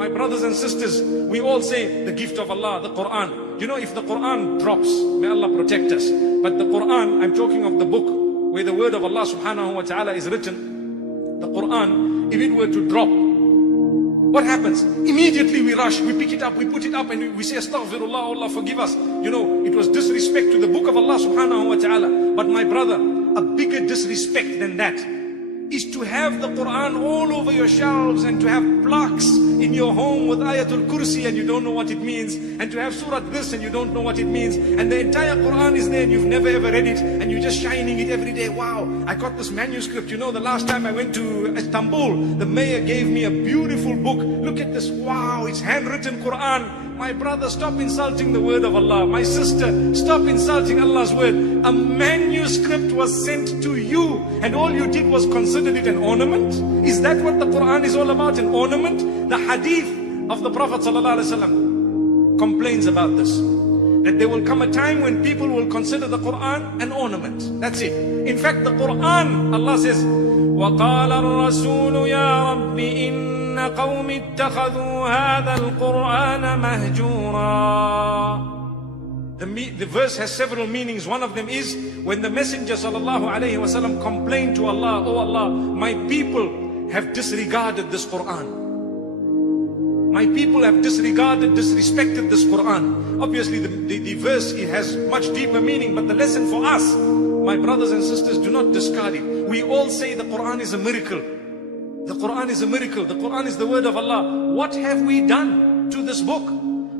My brothers and sisters, we all say the gift of Allah, the Quran. You know, if the Quran drops, may Allah protect us. But the Quran, I'm talking of the book where the word of Allah subhanahu wa ta'ala is written. The Quran, if it were to drop, what happens? Immediately we rush, we pick it up, we put it up, and we say, Astaghfirullah, Allah forgive us. You know, it was disrespect to the book of Allah subhanahu wa ta'ala. But my brother, a bigger disrespect than that is to have the Quran all over your shelves and to have plaques in your home with Ayatul Kursi and you don't know what it means, and to have Surah this and you don't know what it means, and the entire Quran is there and you've never ever read it and you're just shining it every day. Wow, I got this manuscript. You know, the last time I went to Istanbul, the mayor gave me a beautiful book. Look at this. Wow, it's handwritten Quran. My brother, stop insulting the word of Allah. My sister, stop insulting Allah's word. A manuscript was sent to you and all you did was consider it an ornament? Is that what the Quran is all about, an ornament? The Hadith of the Prophet ﷺ complains about this. That there will come a time when people will consider the Quran an ornament. That's it. In fact, the Quran, Allah says, وَقَالَ الرَّسُولُ يَا رَبِّ إِنَّ قَوْمِ اتَّخَذُوا هَذَا الْقُرْآنَ مَهْجُورًا. The verse has several meanings. One of them is when the Messenger ﷺ complained to Allah, "Oh Allah, my people have disregarded this Quran. My people have disrespected this Quran." Obviously the verse, it has much deeper meaning, but the lesson for us, my brothers and sisters, do not discard it. We all say the Quran is a miracle. The Quran is a miracle. The Quran is the word of Allah. What have we done to this book?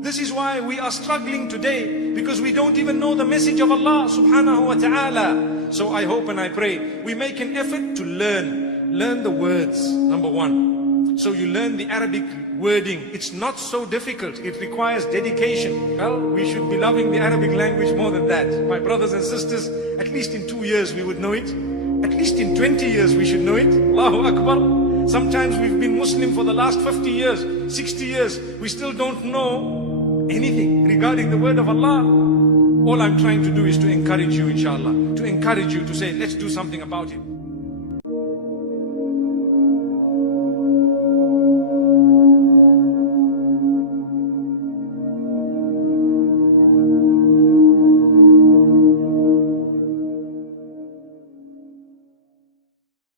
This is why we are struggling today, because we don't even know the message of Allah subhanahu wa ta'ala. So I hope and I pray we make an effort to learn the words, number one. So you learn the Arabic wording. It's not so difficult. It requires dedication. Well, we should be loving the Arabic language more than that. My brothers and sisters, at least in 2 years we would know it. At least in 20 years we should know it. Allahu Akbar. Sometimes we've been Muslim for the last 50 years, 60 years. We still don't know anything regarding the word of Allah. All I'm trying to do is to encourage you, inshallah. To encourage you to say, let's do something about it.